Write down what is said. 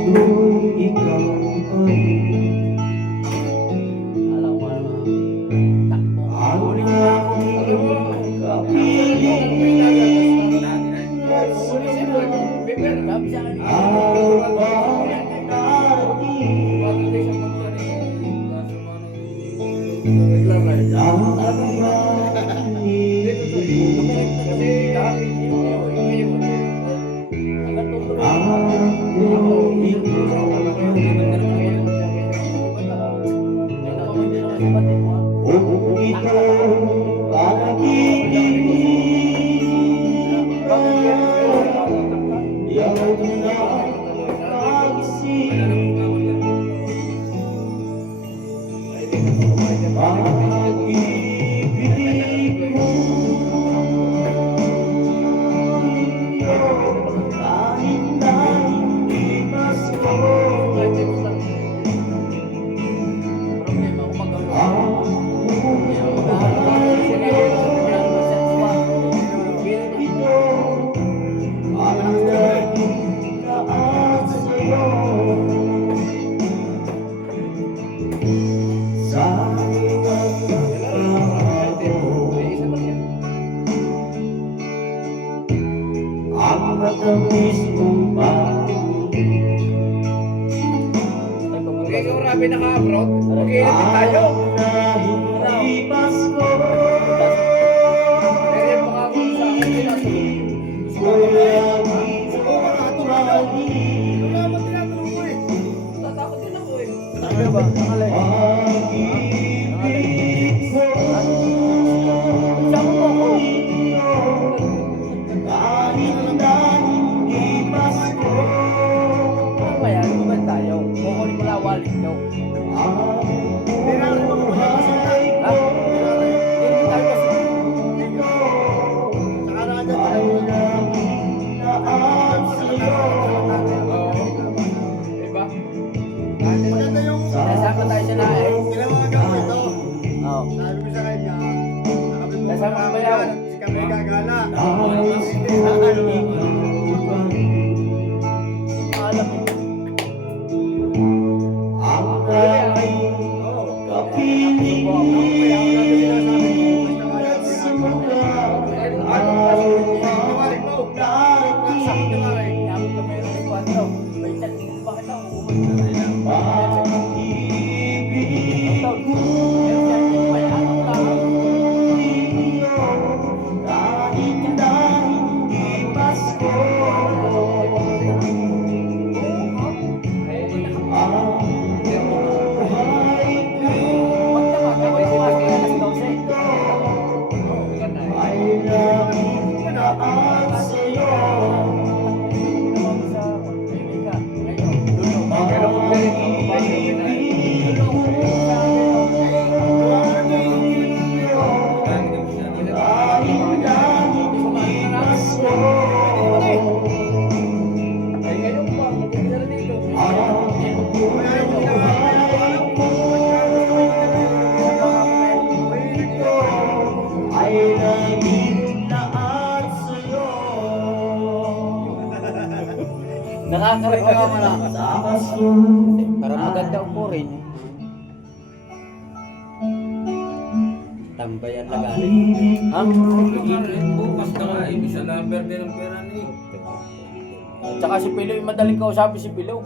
gusto'y ikaw ay Alam mo takbo. ang aking kapiling at sunod Sabi sa akin, ang pagdating ang matamis kong patingin. Okay, so marami naka-abroad. Mag-iinit tayo. Hindi Pasko, Pero yung mga kung sa akin, tatakot din ako eh. ano ba? Nakalay. Sama mo ako. Ano ba yan? Buman tayo. Kukunin mo na wallet nyo. Ha? Hindi tayo kasi. Diba? Nasama tayo sa lahat. Oo. Kasama ka ba yan? Alam mo. Yabot ka meron ng kwanto. May chat din ba kita? Nakakareklamo ka na. Para maganda po rin. Tambayan na galing. Ha? Bukas na nga eh. Isa number din ang pera niyo. Tsaka si Pilo, madaling kausapin si Pilo.